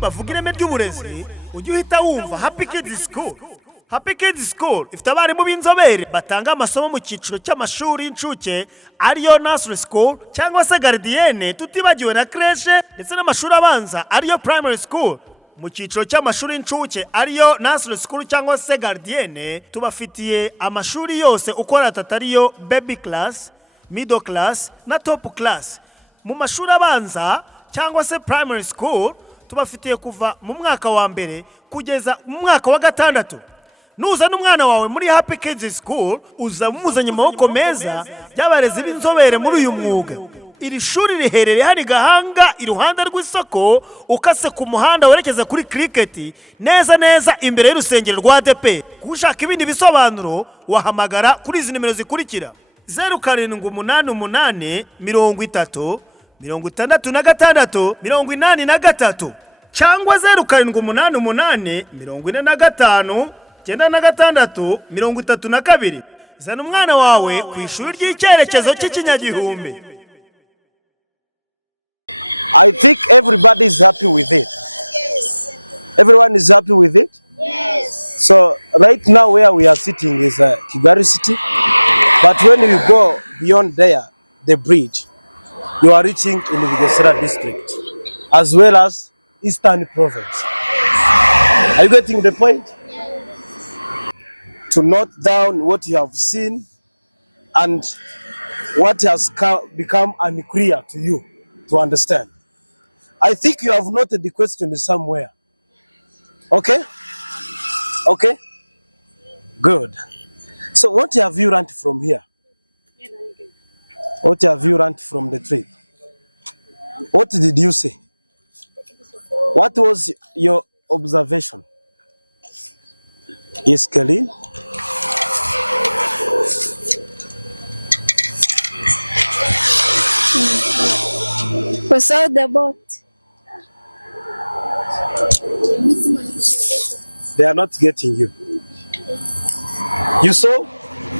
nibavuga ireme ry'uburezi ujye uhita wumva Happy Kids School. Happy Kids School ifite abarimu b'inzobere batanga amasomo mu cyiciro cy'amashuri y'incuke ariyo nursery school cyangwa se gardienne, tutibagiwe na creche ndetse n'amashuri abanza ariyo primary school. Mu cyiciro cy'amashuri y'incuke ariyo nursery school cyangwa se gardienne, tubafitiye amashuri yose uko ariyo baby class, middle class na top class. Mu mashuri abanza cyangwa se primary school tubafitiye kuva mu mwaka wa mbere kugeza mu mwaka wa gatandatu. Nuzana umwana wawe muri Happy Kids School uza muzanye amaboko meza y'abarezi b'inzobere muri uyu mwuga. Iri shuri riherereye hari Gahanga iruhande rw'isoko ukase ku muhanda werekeza kuri Cricket neza imbere y'urusengero rwa ADP. Kushaka ibindi bisobanuro wahamagara kuri izi nimero zikurikira: 0788 30 66 83 cyangwa 0788 45 96 32. Zana umwana wawe ku ishuri ry'icyerekezo cy'ikinyagihumbi. I think everybody is happy with it. Yes. Everyone is happy with it? Yes. So right now where we are sitting is Kigali City. But when you go beyond there, the bridge, you are reaching in Bugesera district, as well as Eastern Province. Are you getting the point? To note down what you have seen and what has become unclear to you to understand. I think you have noted the question somewhere. Okay? Okay? Good. So what have you learned from here? What have you learned from the trip? What did you say? What was your observation? Yes, Kelly? We saw the boat. They are not getting you. You saw?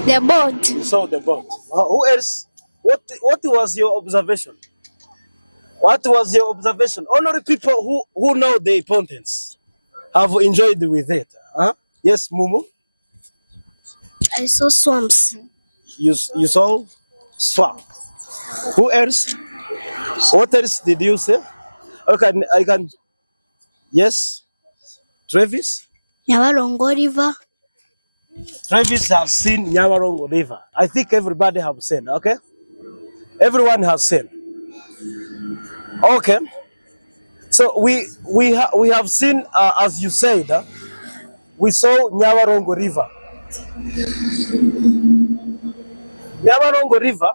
The boat. You saw the boat. Who else? What was your observation? What was your observation? Only people who know the importance have enjoyed with it. Huh? Yes, Mumu? I saw swamps. You saw swamp. Who else? What else did you say? Okay, I can. Yes, Travis? Nyabarongo River. Travis has seen Nyabarongo River. I think everybody have seen, okay? Everyone has seen. Okay. So we have seen, as you said, we saw Nyabarongo River. Nyabarongo River,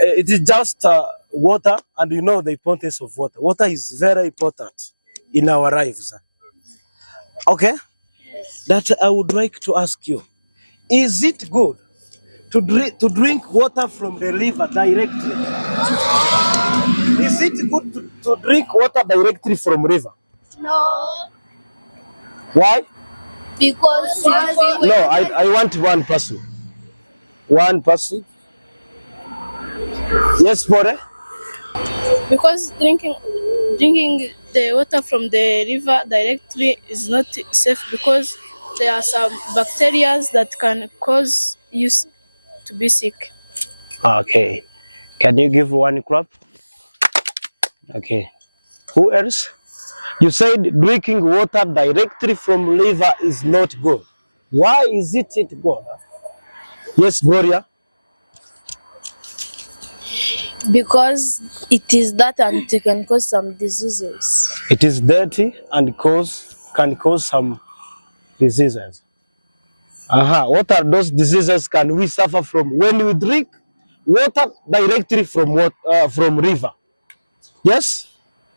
it is just water, and you know the importance of water. Water is very important in our lives. Okay? That I would like to ask you, is it good to drink water from the river directly? Is it good to drink water directly from river? No. Why? Because No, I want one person. One person. Yes, Bore? Because drinking the water from the river directly is not safe, because there are some bacteria that can cause you to be sick. Okay. Can you give one crop? Okay. Who else? You said drinking water directly from river is not good. Why is it good? Yes, Gloria? Because it is dirty and it can cause some diseases. It is dirty and can cause some diseases. What are those diseases can we suffer from when we drink water directly from river? Yes?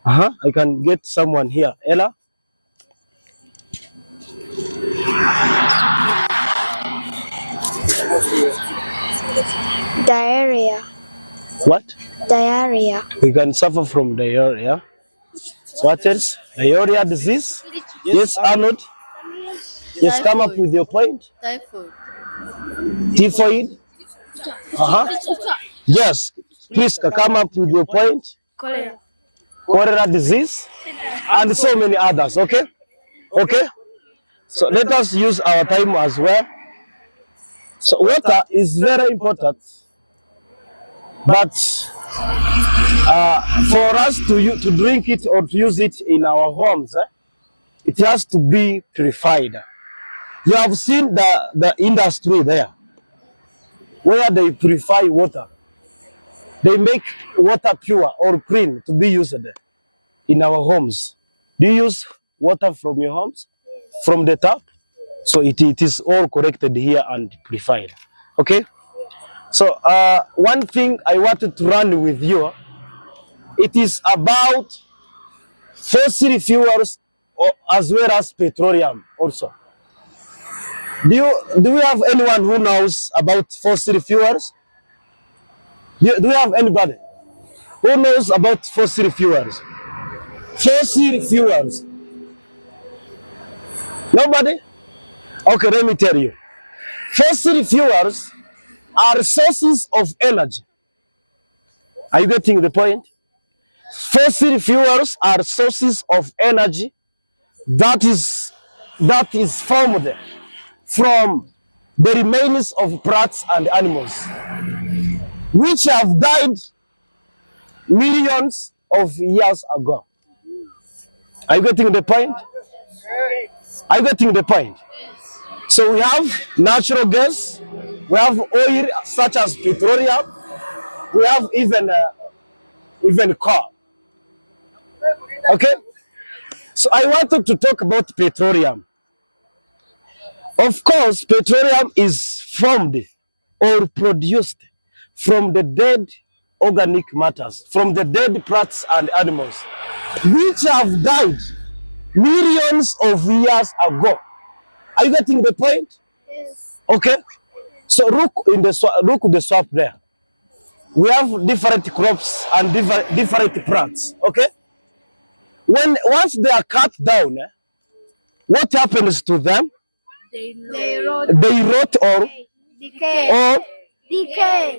I can get someone here. Ella? diarrhea. What? Diarrhea. We can suffer from diarrhea. What else? Diarrhea disease? Yes, Arnold? Yes, come up with your point. Typhoid. Typhoid? Yes, please come up with your point. Cholera. cholera disease, and so many others. Okay? Okay? So let us use our time as well. So water is very important, but for us to drink it or to use it in our homes, it has to be purified. You have seen the industry there, where they purify water. They make water pure or clean to be used in our homes. Do you use water from your homes? From the tap? So it is all corrected here and purified. Okay? So one thing I wanted to run with you, it is about fossil fuels as well as petroleum also. Do we have anyone who knows about fossil fuels? Do we have anybody who knows about fossil fuels? Fossil fuels. Nobody? Okay, let me tell you. Fossil fuels are sources of energy. Are you getting the point? Fossil fuels are sources of energy that is formed from the remains of plants and animals, which have died millions of years ago. Are you getting the point? Are you getting the point? So we have natural gas, we have oil such as petroleum, we have even coal. Okay? So I wanted to talk about petroleum. Of course, petroleum is formed or produced from the dead organic matters, from the dead plants and animals, which have died millions of years ago. Are you getting the point? Yes. Okay. So look the swamp there. We have different crops and different plants. Okay. Once they are cut down, what happens to them? They rot. They rot or Decay. or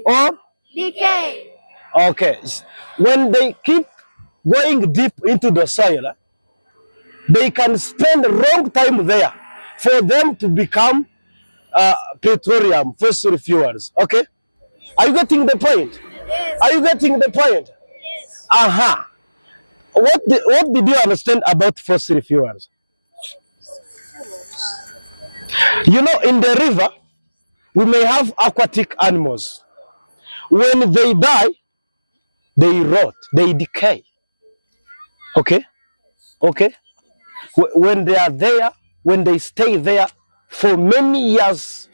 or Decay. okay. When they keep going deep into the soil, they can spend a long time there for them to become petroleum, fossil fuels. Okay? Are you getting the point? Yes. Are you getting the point? Yes. Aha. What did you understand about fossil fuels? You know, in the river, we may have aquatic animals. When they die, they rot, they decay. Okay? Okay? When they are there, when they stay there for many years,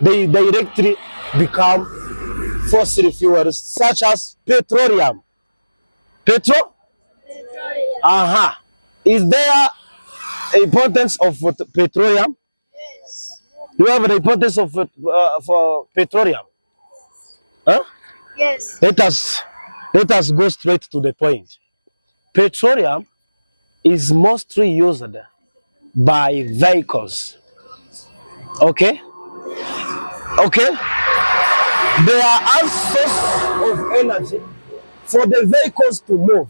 they directly become fossil fuels such as petroleum. Aha. Is there importance of petroleum? Yes. Do you have the importance of for petroleum? Huh? Yes. Let us go straight to the point. Petroleum is mostly used by vehicles. Okay? Okay? They are a source of energy for the vehicles to move.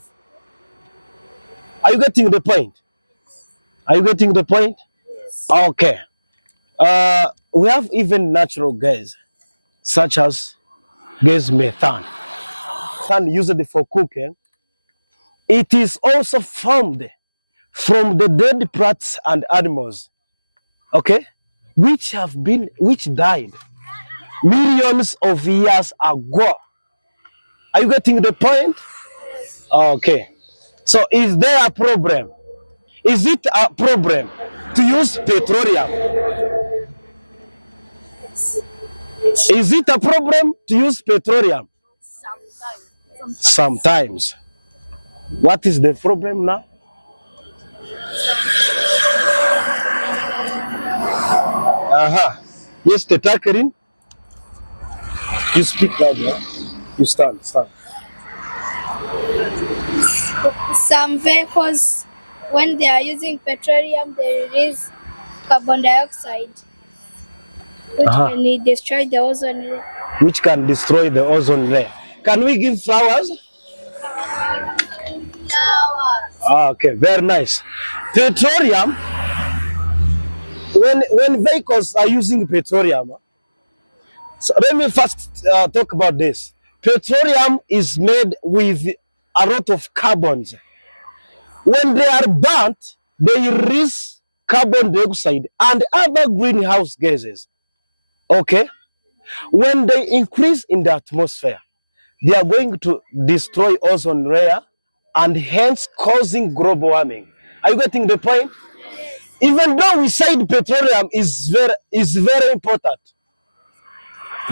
Are you getting the point? Are you getting the point? Yes. Okay. We have even natural gas, such as gas methane. Methane used for cooking. It is also formed from the dead plants and animals, okay, which died millions of years ago. Are you getting the point? Okay. So is there a problem? Is it a problem to use petroleum? Is it a problem to use petroleum? Sometimes. What is the problem now? Yes, Teta Karin. You speak louder. You stand. Some vehicles, when they are using petroleum, they release carbon dioxide, which can destroy the ozone layer. Which can destroy the ozone layer. Can we give flowers? Okay, very nice. Petroleum, when vehicles are using petroleum, so let me first talk about this. Petroleum is made with a lot of carbons. When they are burnt, they release carbon dioxide and other greenhouse gases. Okay? When they increase in the atmosphere, they are going to destroy ozone layer and hence causing global warming. Are you getting the point? Even though we said petroleum is very important,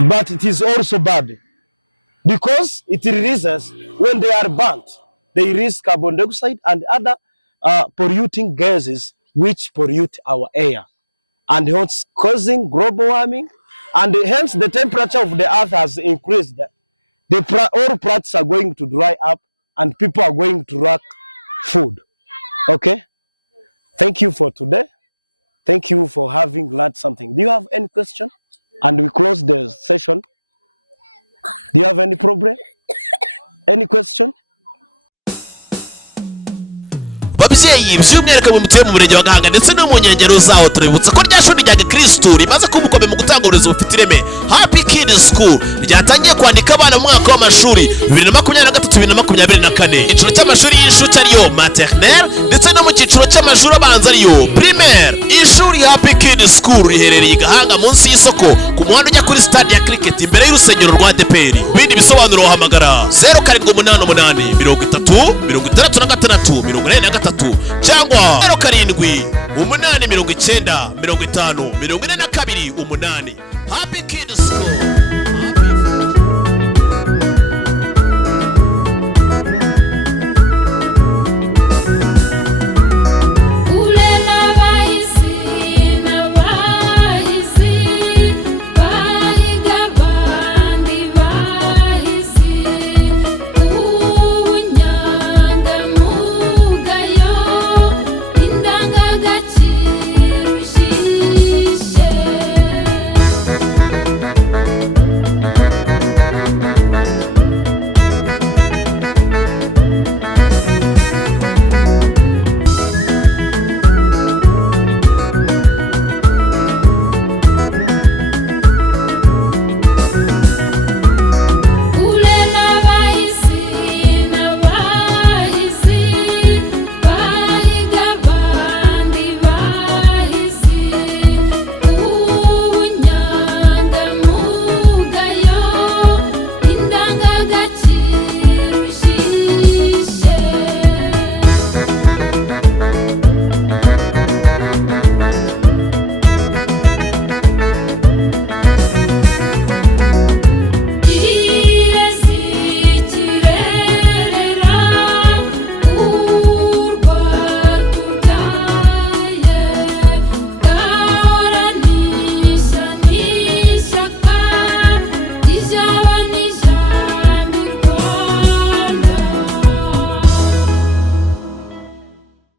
but it is also bad because it releases, when they are burnt, they release carbon dioxide and other polluting gases which pollute our air and hence causing global warming, and hence the temperature of the earth has increased. All plants are going to dry up and people are going to lack food. Okay? Thank you for today. Thank you for having learned something. Do you have any question? And we close the session. Do you have any problem? Any question? babyeyi by'umwihariko mutuye mu murenge wa Gahanga ndetse no mu nkengero zawo, tuributsa ko rya shuri rya Gikristo rimaze kuba ubukombe mu gutanga uburezi bufite ireme. Happy Kids School ryatangiye kwandika abana mu mwaka w'amashuri 2023-2024, icyiciro cy'amashuri y'incuke ariyo maternelle ndetse no mu cyiciro cy'amashuri abanza ariyo primaire. Ishuri Happy Kids School riherereye i Gahanga munsi y'isoko ku muhanda ujya kuri stade ya cricket imbere y'urusengero rwa ADEPR. Ibindi bisobanuro wahamagara 0788 30 66 43 cyangwa 07 8 90 50 42 8. Happy Kids School.